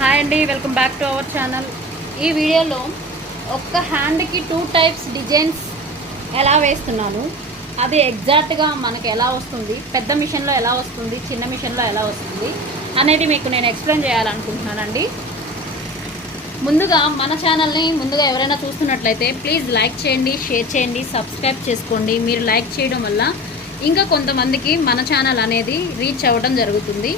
Hi అండి, welcome back to our channel. ఈ వీడియోలో ఒక్క హ్యాండ్కి 2 టైప్స్ డిజైన్స్ ఎలా వేస్తున్నాను, అది ఎగ్జాక్ట్గా మనకు ఎలా వస్తుంది, పెద్ద మిషన్లో ఎలా వస్తుంది, చిన్న మిషన్లో ఎలా వస్తుంది అనేది మీకు నేను ఎక్స్ప్లెయిన్ చేయాలనుకుంటున్నానండి. ముందుగా మన ఛానల్ని ఎవరైనా చూస్తున్నట్లయితే ప్లీజ్ లైక్ చేయండి, షేర్ చేయండి, సబ్స్క్రైబ్ చేసుకోండి. మీరు లైక్ చేయడం వల్ల ఇంకా కొంతమందికి మన ఛానల్ అనేది రీచ్ అవ్వడం జరుగుతుంది.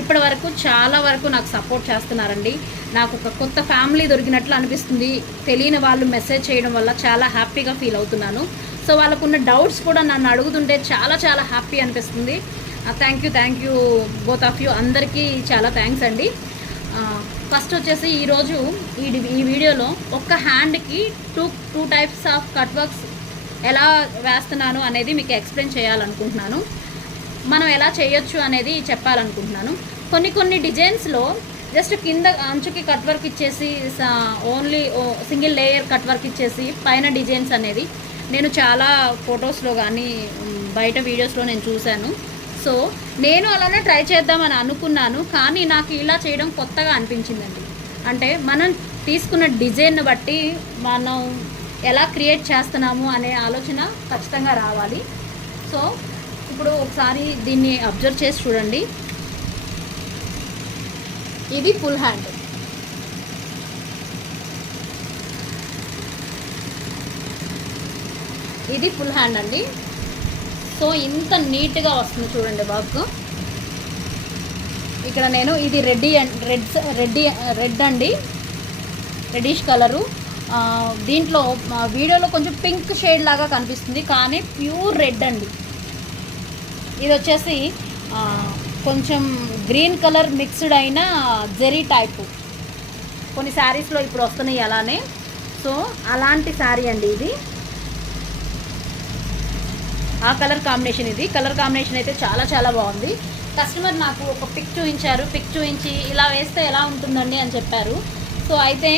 ఇప్పటి వరకు చాలా వరకు నాకు సపోర్ట్ చేస్తున్నారండి. నాకు ఒక కొత్త ఫ్యామిలీ దొరికినట్లు అనిపిస్తుంది. తెలియని వాళ్ళు మెసేజ్ చేయడం వల్ల చాలా హ్యాపీగా ఫీల్ అవుతున్నాను. సో వాళ్ళకున్న డౌట్స్ కూడా నన్ను అడుగుతుంటే చాలా చాలా హ్యాపీ అనిపిస్తుంది. Thank you both of you, అందరికీ చాలా థ్యాంక్స్ అండి. ఫస్ట్ వచ్చేసి ఈరోజు ఈ వీడియోలో ఒక్క హ్యాండ్కి two types of cut works ఎలా వేస్తున్నాను అనేది మీకు ఎక్స్ప్లెయిన్ చేయాలనుకుంటున్నాను. మనం ఎలా చేయొచ్చు అనేది చెప్పాలనుకుంటున్నాను. కొన్ని డిజైన్స్లో జస్ట్ కింద అంచుకి కట్ వర్క్ ఇచ్చేసి only single layer cut work ఇచ్చేసి పైన డిజైన్స్ అనేది నేను చాలా ఫొటోస్లో కానీ బయట వీడియోస్లో నేను చూశాను. సో నేను అలానే ట్రై చేద్దామని అనుకున్నాను, కానీ నాకు ఇలా చేయడం కొత్తగా అనిపించిందండి. అంటే మనం తీసుకున్న డిజైన్ బట్టి మనం ఎలా క్రియేట్ చేస్తున్నాము అనే ఆలోచన ఖచ్చితంగా రావాలి. సో ఇప్పుడు ఒకసారి దీన్ని అబ్జర్వ్ చేసి చూడండి. ఇది ఫుల్ హ్యాండ్, ఇది ఫుల్ హ్యాండ్ అండి. సో ఇంత నీట్గా వస్తుంది చూడండి వర్క్. ఇక్కడ నేను ఇది రెడ్ అండి, రెడ్డిష్ కలరు. దీంట్లో వీడియోలో కొంచెం పింక్ షేడ్ లాగా కనిపిస్తుంది, కానీ ప్యూర్ రెడ్ అండి. ఇది వచ్చేసి కొంచెం గ్రీన్ కలర్ మిక్స్డ్ అయిన జెరీ టైపు. కొన్ని శారీస్లో ఇప్పుడు వస్తున్నాయి అలానే. సో అలాంటి శారీ అండి ఇది. ఆ కలర్ కాంబినేషన్, ఇది కలర్ కాంబినేషన్ అయితే చాలా చాలా బాగుంది. కస్టమర్ నాకు ఒక పిక్ చూపించారు, పిక్ చూపించి ఇలా వేస్తే ఎలా ఉంటుందండి అని చెప్పారు. సో అయితే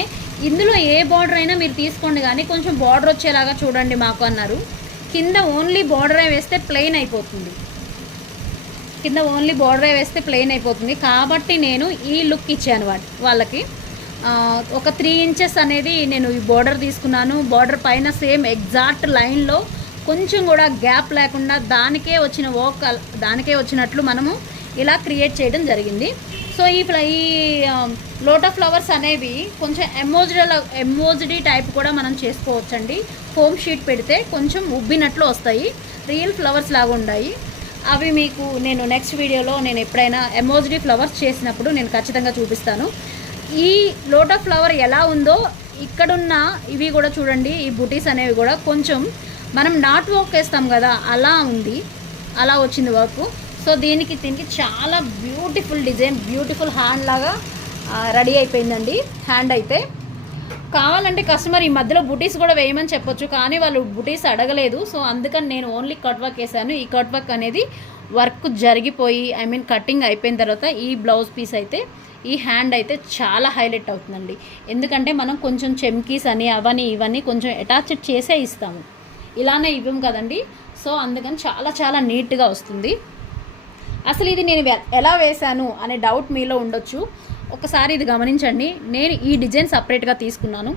ఇందులో ఏ బార్డర్ అయినా మీరు తీసుకోండి, కానీ కొంచెం బార్డర్ వచ్చేలాగా చూడండి మాకు అన్నారు. కింద ఓన్లీ బార్డరే వేస్తే ప్లెయిన్ అయిపోతుంది, కాబట్టి నేను ఈ లుక్ ఇచ్చాను వాళ్ళకి. ఒక 3 ఇంచెస్ అనేది నేను ఈ బార్డర్ తీసుకున్నాను. బార్డర్ పైన సేమ్ ఎగ్జాక్ట్ లైన్లో కొంచెం కూడా గ్యాప్ లేకుండా దానికే వచ్చినట్లు మనము ఇలా క్రియేట్ చేయడం జరిగింది. సో ఈ లోటా ఫ్లవర్స్ అనేవి కొంచెం ఎమోజ్డ్ టైప్ కూడా మనం చేసుకోవచ్చండి. ఫోమ్ షీట్ పెడితే కొంచెం ఉబ్బినట్లు వస్తాయి, రియల్ ఫ్లవర్స్ లాగా ఉన్నాయి. అవి మీకు నేను నెక్స్ట్ వీడియోలో నేను ఎప్పుడైనా ఎమోజ్డ్ ఫ్లవర్స్ చేసినప్పుడు నేను ఖచ్చితంగా చూపిస్తాను. ఈ లోటా ఫ్లవర్ ఎలా ఉందో ఇక్కడున్న ఇవి కూడా చూడండి. ఈ బుటీస్ అనేవి కూడా కొంచెం మనం నాట్ వర్క్ వేస్తాం కదా, అలా ఉంది, అలా వచ్చింది వర్క్. సో దీనికి చాలా బ్యూటిఫుల్ డిజైన్, బ్యూటిఫుల్ హ్యాండ్ లాగా రెడీ అయిపోయిందండి. హ్యాండ్ అయితే కావాలంటే కస్టమర్ ఈ మధ్యలో బుటీస్ కూడా వేయమని చెప్పొచ్చు, కానీ వాళ్ళు బుటీస్ అడగలేదు. సో అందుకని నేను ఓన్లీ కట్ వర్క్ వేసాను. ఈ కట్ వర్క్ అనేది వర్క్ జరిగిపోయి కటింగ్ అయిపోయిన తర్వాత ఈ బ్లౌజ్ పీస్ అయితే, ఈ హ్యాండ్ అయితే చాలా హైలైట్ అవుతుందండి. ఎందుకంటే మనం కొంచెం చెమ్కీస్ అని అవని ఇవన్నీ కొంచెం అటాచ్ చేసే ఇస్తాము, ఇలానే ఇవ్వం కదండి. సో అందుకని చాలా చాలా నీట్గా వస్తుంది. అసలు ఇది నేను ఎలా వేశాను అనే డౌట్ మీలో ఉండొచ్చు. ఒకసారి ఇది గమనించండి. నేను ఈ డిజైన్ సపరేట్గా తీసుకున్నాను,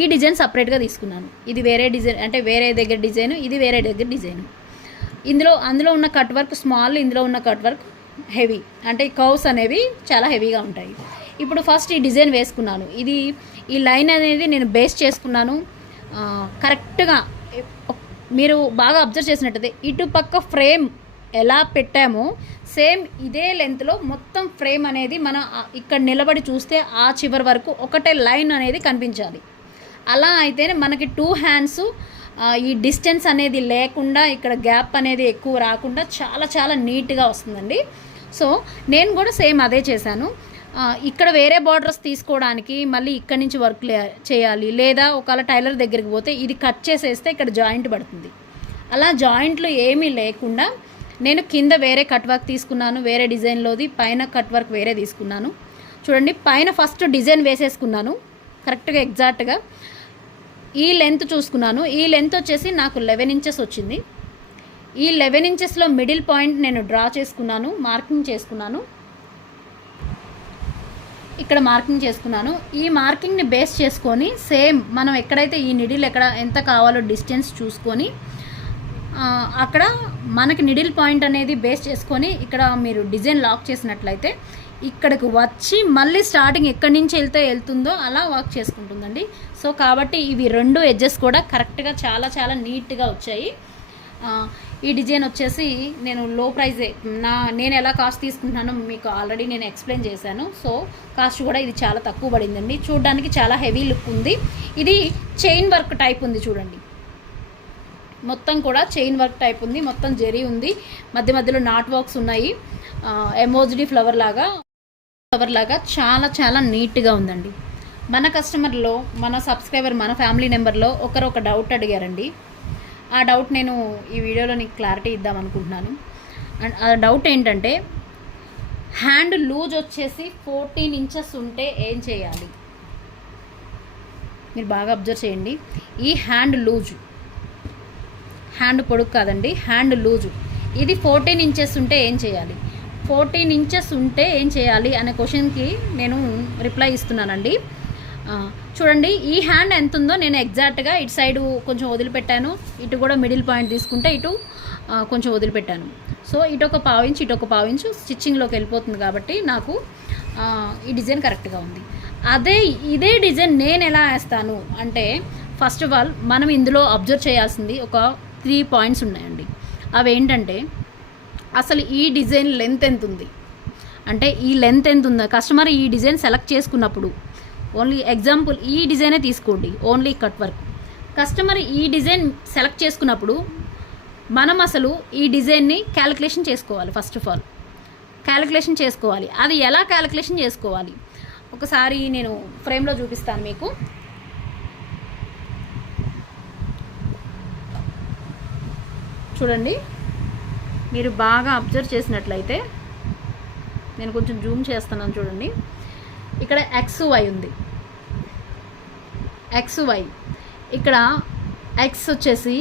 ఈ డిజైన్ సపరేట్గా తీసుకున్నాను. ఇది వేరే డిజైన్, అంటే వేరే దగ్గర డిజైన్, ఇది వేరే దగ్గర డిజైన్. అందులో ఉన్న కట్ వర్క్ స్మాల్, ఇందులో ఉన్న కట్ వర్క్ హెవీ, అంటే కర్వ్స్ అనేవి చాలా హెవీగా ఉంటాయి. ఇప్పుడు ఫస్ట్ ఈ డిజైన్ వేసుకున్నాను. ఈ లైన్ అనేది నేను బేస్ చేసుకున్నాను కరెక్ట్గా. మీరు బాగా అబ్జర్వ్ చేసినట్టయితే ఇటుపక్క ఫ్రేమ్ ఎలా పెట్టామో సేమ్ ఇదే లెంత్లో మొత్తం ఫ్రేమ్ అనేది మనం ఇక్కడ నిలబడి చూస్తే ఆ చివరి వరకు ఒకటే లైన్ అనేది కనిపించాలి. అలా అయితేనే మనకి 2 హ్యాండ్స్ ఈ డిస్టెన్స్ అనేది లేకుండా, ఇక్కడ గ్యాప్ అనేది ఎక్కువ రాకుండా చాలా చాలా నీట్గా వస్తుందండి. సో నేను కూడా సేమ్ అదే చేశాను. ఇక్కడ వేరే బార్డర్స్ తీసుకోవడానికి మళ్ళీ ఇక్కడి నుంచి వర్క్ చేయాలి, లేదా ఒకవేళ టైలర్ దగ్గరికి పోతే ఇది కట్ చేసేస్తే ఇక్కడ జాయింట్ పడుతుంది. అలా జాయింట్లు ఏమీ లేకుండా నేను కింద వేరే కట్ వర్క్ తీసుకున్నాను, వేరే డిజైన్లోది, పైన కట్ వర్క్ వేరే తీసుకున్నాను. చూడండి, పైన ఫస్ట్ డిజైన్ వేసేసుకున్నాను కరెక్ట్గా ఎగ్జాక్ట్గా. ఈ లెంత్ చూసుకున్నాను. ఈ లెంత్ వచ్చేసి నాకు 11 ఇంచెస్ వచ్చింది. ఈ 11 ఇంచెస్లో మిడిల్ పాయింట్ నేను డ్రా చేసుకున్నాను, మార్కింగ్ చేసుకున్నాను. ఇక్కడ మార్కింగ్ చేసుకున్నాను. ఈ మార్కింగ్ని బేస్ చేసుకొని సేమ్ మనం ఎక్కడైతే ఈ నిడిల్ ఎంత కావాలో డిస్టెన్స్ చూసుకొని అక్కడ మనకి నిడిల్ పాయింట్ అనేది బేస్ చేసుకొని ఇక్కడ మీరు డిజైన్ లాక్ చేసినట్లయితే ఇక్కడికి వచ్చి మళ్ళీ స్టార్టింగ్ ఎక్కడి నుంచి వెళ్తుందో అలా వర్క్ చేసుకుంటుందండి. సో కాబట్టి ఇవి 2 ఎడ్జెస్ కూడా కరెక్ట్గా చాలా చాలా నీట్గా వచ్చాయి. ఈ డిజైన్ వచ్చేసి నేను లో ప్రైజే నేను ఎలా కాస్ట్ తీసుకుంటున్నానో మీకు ఆల్రెడీ నేను ఎక్స్ప్లెయిన్ చేశాను. సో కాస్ట్ కూడా ఇది చాలా తక్కువ పడిందండి. చూడడానికి చాలా హెవీ లుక్ ఉంది. ఇది చైన్ వర్క్ టైప్ ఉంది చూడండి, మొత్తం కూడా చైన్ వర్క్ టైప్ ఉంది, మొత్తం జెరీ ఉంది, మధ్య మధ్యలో నాట్ వర్క్స్ ఉన్నాయి, ఎమోజిడి ఫ్లవర్ లాగా చాలా చాలా నీట్గా ఉందండి. మన కస్టమర్లో మన సబ్స్క్రైబర్ మన ఫ్యామిలీ మెంబర్లో ఒకరు ఒక డౌట్ అడిగారండి. ఆ డౌట్ నేను ఈ వీడియోలో నీకు క్లారిటీ ఇద్దాం అనుకుంటున్నాను. అండ్ ఆ డౌట్ ఏంటంటే హ్యాండ్ లూజ్ వచ్చేసి 14 ఇంచెస్ ఉంటే ఏం చేయాలి? మీరు బాగా అబ్జర్వ్ చేయండి. ఈ హ్యాండ్ పొడుగు కాదండి, హ్యాండ్ లూజు. ఇది 14 ఇంచెస్ ఉంటే ఏం చేయాలి? 14 ఇంచెస్ ఉంటే ఏం చేయాలి అనే క్వశ్చన్కి నేను రిప్లై ఇస్తున్నానండి. చూడండి, ఈ హ్యాండ్ ఎంత ఉందో నేను ఎగ్జాక్ట్గా ఇటు సైడు కొంచెం వదిలిపెట్టాను, ఇటు కూడా మిడిల్ పాయింట్ తీసుకుంటే ఇటు కొంచెం వదిలిపెట్టాను. సో ఇటు ఒక పావించు ఇటు ఒక పావించు స్టిచ్చింగ్లోకి వెళ్ళిపోతుంది కాబట్టి నాకు ఈ డిజైన్ కరెక్ట్గా ఉంది. ఇదే డిజైన్ నేను ఎలా వేస్తాను అంటే ఫస్ట్ ఆఫ్ ఆల్ మనం ఇందులో అబ్జర్వ్ చేయాల్సింది ఒక 3 పాయింట్స్ ఉన్నాయండి. అవి ఏంటంటే అసలు ఈ డిజైన్ లెంత్ ఎంత ఉంది అంటే ఈ లెంత్ ఎంత ఉందో కస్టమర్ ఈ డిజైన్ సెలెక్ట్ చేసుకున్నప్పుడు ఓన్లీ ఎగ్జాంపుల్ ఈ డిజైనే తీసుకోండి, ఓన్లీ కట్ వర్క్. కస్టమర్ ఈ డిజైన్ సెలెక్ట్ చేసుకున్నప్పుడు మనం అసలు ఈ డిజైన్ని క్యాలిక్యులేషన్ చేసుకోవాలి. ఫస్ట్ ఆఫ్ ఆల్ క్యాలిక్యులేషన్ చేసుకోవాలి. అది ఎలా క్యాలిక్యులేషన్ చేసుకోవాలి ఒకసారి నేను ఫ్రేమ్లో చూపిస్తాను మీకు. చూడండి, మీరు బాగా అబ్జర్వ్ చేసినట్లయితే నేను కొంచెం జూమ్ చేస్తున్నాను. చూడండి, ఇక్కడ XY ఉంది, XY. ఇక్కడ X వచ్చేసి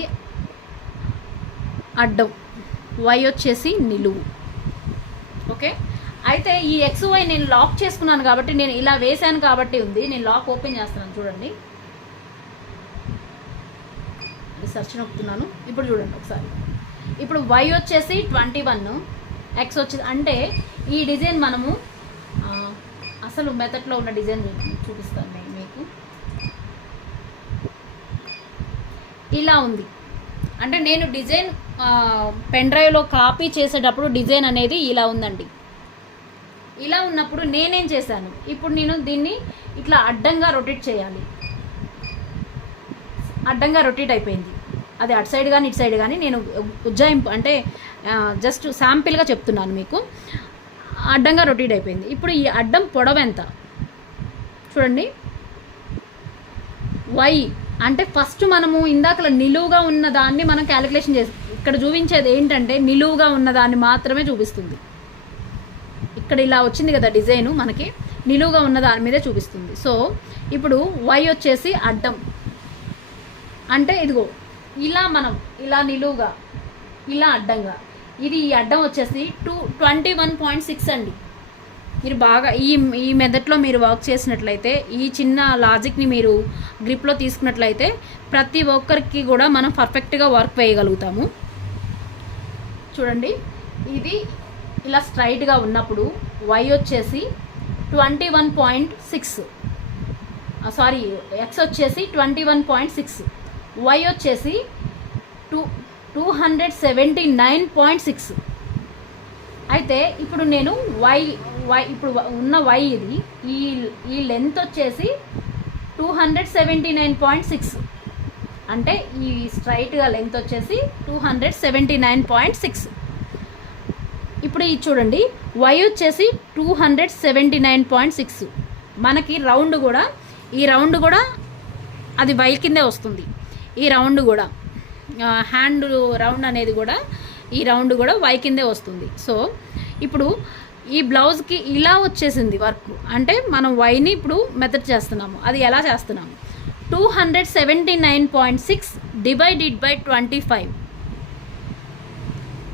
అడ్డం, Y వచ్చేసి నిలువు. ఓకే, అయితే ఈ XY నేను లాక్ చేసుకున్నాను కాబట్టి నేను ఇలా వేసాను కాబట్టి ఉంది. నేను లాక్ ఓపెన్ చేస్తున్నాను చూడండి, సెర్చ్ నొక్కుతున్నాను. ఇప్పుడు చూడండి ఒకసారి. ఇప్పుడు Y వచ్చేసి 21, X వచ్చేసి అంటే ఈ డిజైన్ మనము అసలు మెథడ్లో ఉన్న డిజైన్ చూపిస్తాను నేను మీకు. ఇలా ఉంది అంటే నేను డిజైన్ పెన్ డ్రైవ్లో కాపీ చేసేటప్పుడు డిజైన్ అనేది ఇలా ఉందండి. ఇలా ఉన్నప్పుడు నేనేం చేశాను, ఇప్పుడు నేను దీన్ని ఇట్లా అడ్డంగా రొటేట్ చేయాలి. అడ్డంగా రొటేట్ అయిపోయింది. అది అటు సైడ్ కానీ ఇటు సైడ్ కానీ నేను ఉజ్జాయింపు అంటే జస్ట్ శాంపిల్గా చెప్తున్నాను మీకు. అడ్డంగా రొటేట్ అయిపోయింది. ఇప్పుడు ఈ అడ్డం పొడవు ఎంత చూడండి, Y అంటే ఫస్ట్ మనము ఇందాకలా నిలువుగా ఉన్న దాన్ని మనం క్యాలిక్యులేషన్ చేసి ఇక్కడ చూపించేది ఏంటంటే నిలువుగా ఉన్న దాన్ని మాత్రమే చూపిస్తుంది. ఇక్కడ ఇలా వచ్చింది కదా డిజైను, మనకి నిలువుగా ఉన్న దాని మీదే చూపిస్తుంది. సో ఇప్పుడు Y వచ్చేసి అడ్డం అంటే ఇదిగో ఇలా మనం ఇలా నిలువుగా ఇలా అడ్డంగా, ఇది ఈ అడ్డం వచ్చేసి 21.6 అండి. మీరు బాగా ఈ మెథడ్లో మీరు వర్క్ చేసినట్లయితే ఈ చిన్న లాజిక్ని మీరు గ్రిప్లో తీసుకున్నట్లయితే ప్రతి ఒక్కరికి కూడా మనం పర్ఫెక్ట్గా వర్క్ వేయగలుగుతాము. చూడండి, ఇది ఇలా స్ట్రైట్గా ఉన్నప్పుడు Y వచ్చేసి 21.6, సారీ X వచ్చేసి 21.6, Y వచ్చేసి 279.6. అయితే ఇప్పుడు నేను Y ఇప్పుడు ఉన్న Y ఇది ఈ లెంత్ వచ్చేసి 279.6 అంటే ఈ స్ట్రైట్గా లెంత్ వచ్చేసి 279.6. ఇప్పుడు ఇది చూడండి, Y వచ్చేసి 279.6. మనకి రౌండ్ కూడా ఈ రౌండ్ కూడా అది Y కిందే వస్తుంది. ఈ రౌండ్ కూడా హ్యాండ్ రౌండ్ అనేది కూడా ఈ రౌండ్ కూడా Y కిందే వస్తుంది. సో ఇప్పుడు ఈ బ్లౌజ్కి ఇలా వచ్చేసింది వర్క్ అంటే మనం Yని ఇప్పుడు మెథడ్ చేస్తున్నాము. అది ఎలా చేస్తున్నాము, 279.6 డివైడెడ్ బై 25.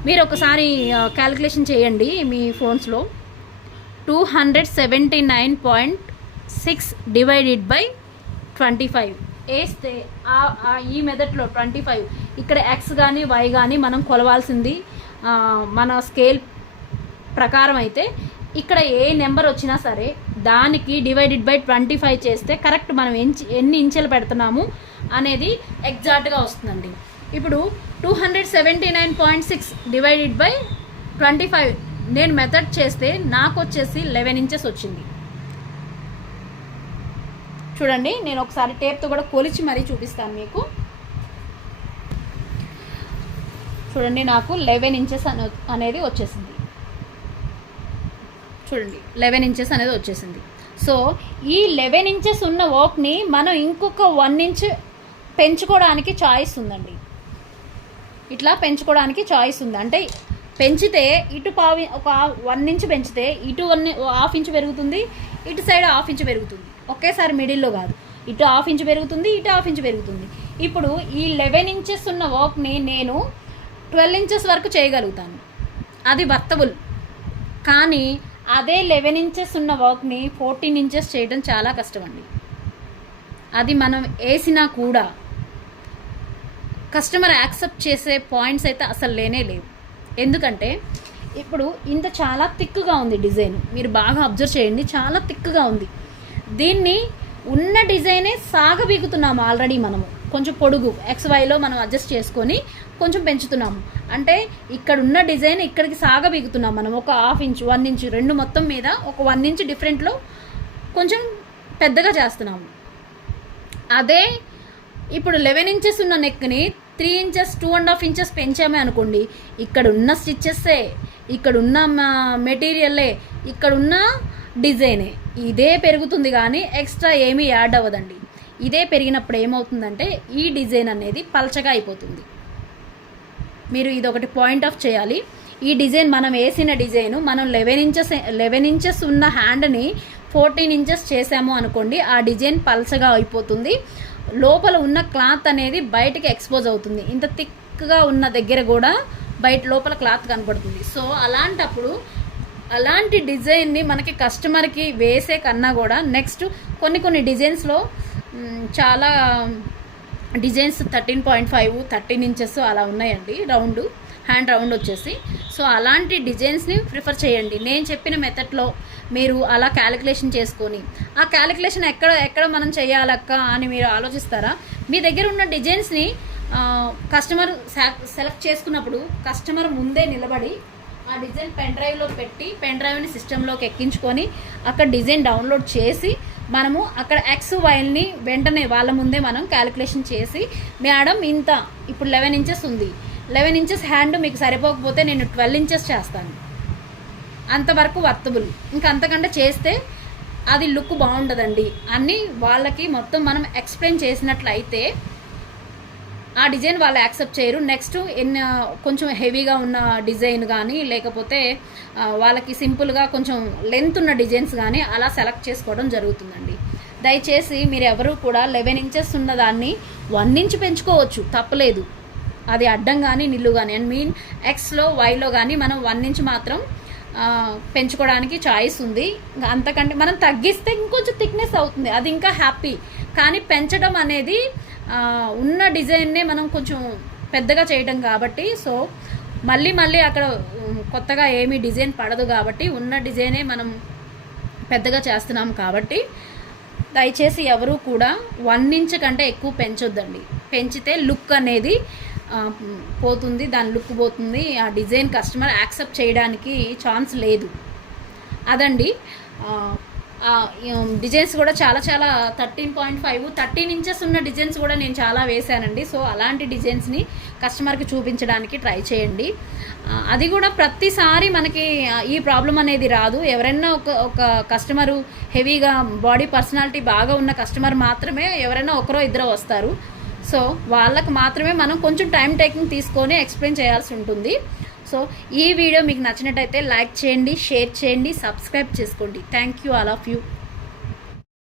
మీరు ఒకసారి క్యాలిక్యులేషన్ చేయండి మీ ఫోన్స్లో. 279.6 డివైడెడ్ బై 25 వేస్తే ఈ మెథడ్లో 25 ఇక్కడ ఎక్స్ కానీ వై కానీ మనం కొలవాల్సింది మన స్కేల్ ప్రకారం అయితే ఇక్కడ ఏ నెంబర్ వచ్చినా సరే దానికి డివైడెడ్ బై 25 చేస్తే కరెక్ట్ మనం ఎన్ని ఇంచెలు పెడుతున్నాము అనేది ఎగ్జాక్ట్గా వస్తుందండి. ఇప్పుడు 279.6 డివైడెడ్ బై 25 నేను మెథడ్ చేస్తే నాకు వచ్చేసి 11 ఇంచెస్ వచ్చింది. చూడండి, నేను ఒకసారి టేప్తో కూడా కొలిచి మరీ చూపిస్తాను మీకు. చూడండి, నాకు 11 ఇంచెస్ అనేది వచ్చేసింది. చూడండి, 11 ఇంచెస్ అనేది వచ్చేసింది. సో ఈ 11 ఇంచెస్ ఉన్న వర్క్ని మనం ఇంకొక 1 ఇంచ్ పెంచుకోవడానికి చాయిస్ ఉందండి. ఇట్లా పెంచుకోవడానికి చాయిస్ ఉంది. అంటే పెంచితే ఇటు ఒక 1 ఇంచ్ పెంచితే ఇటు 1.5 ఇంచ్ పెరుగుతుంది, ఇటు సైడ్ 1/2 ఇంచ్ పెరుగుతుంది. ఒకేసారి మిడిల్లో కాదు, ఇటు 1/2 ఇంచ్ పెరుగుతుంది, ఇటు 1/2 ఇంచ్ పెరుగుతుంది. ఇప్పుడు ఈ 11 ఇంచెస్ ఉన్న వర్క్ని నేను 12 ఇంచెస్ వరకు చేయగలుగుతాను, అది వర్తబుల్. కానీ అదే 11 ఇంచెస్ ఉన్న వర్క్ని 14 ఇంచెస్ చేయడం చాలా కష్టం అండి. అది మనం వేసినా కూడా కస్టమర్ యాక్సెప్ట్ చేసే పాయింట్స్ అయితే అసలు లేనే లేవు. ఎందుకంటే ఇప్పుడు ఇంత చాలా థిక్గా ఉంది డిజైన్, మీరు బాగా అబ్జర్వ్ చేయండి, చాలా థిక్గా ఉంది. దీన్ని ఉన్న డిజైనే సాగబీగుతున్నాము. ఆల్రెడీ మనము కొంచెం పొడుగు XYలో మనం అడ్జస్ట్ చేసుకొని కొంచెం పెంచుతున్నాము. అంటే ఇక్కడ ఉన్న డిజైన్ ఇక్కడికి సాగబీగుతున్నాం మనం. ఒక 1/2 ఇంచ్ 1 ఇంచ్ రెండు మొత్తం మీద ఒక 1 ఇంచ్ డిఫరెంట్లో కొంచెం పెద్దగా చేస్తున్నాము. అదే ఇప్పుడు 11 ఇంచెస్ ఉన్న నెక్ని 3 ఇంచెస్ 2.5 ఇంచెస్ పెంచామే అనుకోండి, ఇక్కడ ఉన్న స్టిచ్చెస్సే, ఇక్కడ ఉన్న మెటీరియల్లే, ఇక్కడ ఉన్న డిజైనే ఇదే పెరుగుతుంది, కానీ ఎక్స్ట్రా ఏమీ యాడ్ అవ్వదండి. ఇదే పెరిగినప్పుడు ఏమవుతుందంటే ఈ డిజైన్ అనేది పల్చగా అయిపోతుంది. మీరు ఇది ఒకటి పాయింట్ ఆఫ్ చేయాలి. ఈ డిజైన్ మనం వేసిన డిజైను మనం 11 ఇంచెస్ ఉన్న హ్యాండ్ని 14 ఇంచెస్ చేసాము అనుకోండి, ఆ డిజైన్ పల్చగా అయిపోతుంది. లోపల ఉన్న క్లాత్ అనేది బయటకి ఎక్స్పోజ్ అవుతుంది. ఇంత థిక్గా ఉన్న దగ్గర కూడా లోపల క్లాత్ కనపడుతుంది. సో అలాంటప్పుడు అలాంటి డిజైన్ని మనకి కస్టమర్కి వేసే కన్నా కూడా నెక్స్ట్ కొన్ని డిజైన్స్లో చాలా డిజైన్స్ 13.5 13 ఇంచెస్ అలా ఉన్నాయండి, హ్యాండ్ రౌండ్ వచ్చేసి. సో అలాంటి డిజైన్స్ని ప్రిఫర్ చేయండి. నేను చెప్పిన మెథడ్లో మీరు అలా క్యాలిక్యులేషన్ చేసుకొని ఆ క్యాలిక్యులేషన్ ఎక్కడ మనం చేయాలక్క అని మీరు ఆలోచిస్తారా? మీ దగ్గర ఉన్న డిజైన్స్ని కస్టమర్ సెలెక్ట్ చేసుకున్నప్పుడు కస్టమర్ ముందే నిలబడి ఆ డిజైన్ పెన్ డ్రైవ్లో పెట్టి పెన్ డ్రైవ్ని సిస్టంలోకి ఎక్కించుకొని అక్కడ డిజైన్ డౌన్లోడ్ చేసి మనము అక్కడ XYని వెంటనే వాళ్ళ ముందే మనం క్యాలిక్యులేషన్ చేసి, మేడం ఇంత ఇప్పుడు 11 ఇంచెస్ ఉంది, 11 ఇంచెస్ హ్యాండ్ మీకు సరిపోకపోతే నేను 12 ఇంచెస్ చేస్తాను, అంతవరకు వర్తబుల్. ఇంకా అంతకంటే చేస్తే అది లుక్ బాగుండదండి అని వాళ్ళకి మొత్తం మనం ఎక్స్ప్లెయిన్ చేసినట్లయితే ఆ డిజైన్ వాళ్ళు యాక్సెప్ట్ చేయరు. నెక్స్ట్ కొంచెం హెవీగా ఉన్న డిజైన్ కానీ లేకపోతే వాళ్ళకి సింపుల్గా కొంచెం లెంత్ ఉన్న డిజైన్స్ కానీ అలా సెలెక్ట్ చేసుకోవడం జరుగుతుందండి. దయచేసి మీరు ఎవరు కూడా 11 ఇంచెస్ ఉన్న దాన్ని 1 ఇంచ్ పెంచుకోవచ్చు, తప్పలేదు. అది అడ్డం కానీ నిల్లు కానీ Xలో Yలో కానీ మనం 1 ఇంచ్ మాత్రం పెంచుకోవడానికి చాయిస్ ఉంది. అంతకంటే మనం తగ్గిస్తే ఇంకొంచెం థిక్నెస్ అవుతుంది, అది ఇంకా హ్యాపీ. కానీ పెంచడం అనేది ఉన్న డిజైన్నే మనం కొంచెం పెద్దగా చేయడం కాబట్టి, సో మళ్ళీ అక్కడ కొత్తగా ఏమీ డిజైన్ పడదు కాబట్టి ఉన్న డిజైనే మనం పెద్దగా చేస్తున్నాం కాబట్టి దయచేసి ఎవరు కూడా 1 ఇంచ్ కంటే ఎక్కువ పెంచొద్దండి. పెంచితే లుక్ అనేది పోతుంది, దాని లుక్ పోతుంది, ఆ డిజైన్ కస్టమర్ యాక్సెప్ట్ చేయడానికి ఛాన్స్ లేదు. అదండి. డిజైన్స్ కూడా చాలా 13.5 13 ఇంచెస్ ఉన్న డిజైన్స్ కూడా నేను చాలా వేశానండి. సో అలాంటి డిజైన్స్ని కస్టమర్కి చూపించడానికి ట్రై చేయండి. అది కూడా ప్రతిసారి మనకి ఈ ప్రాబ్లం అనేది రాదు. ఎవరైనా ఒక కస్టమరు హెవీగా బాడీ పర్సనాలిటీ బాగా ఉన్న కస్టమర్ మాత్రమే ఎవరైనా ఒకరో ఇద్దరు వస్తారు. సో వాళ్ళకి మాత్రమే మనం కొంచెం టైం టేకింగ్ తీసుకొని ఎక్స్ప్లెయిన్ చేయాల్సి ఉంటుంది. సో ఈ వీడియో మీకు నచ్చినట్టయితే లైక్ చేయండి, షేర్ చేయండి, సబ్స్క్రైబ్ చేసుకోండి. Thank you all of you.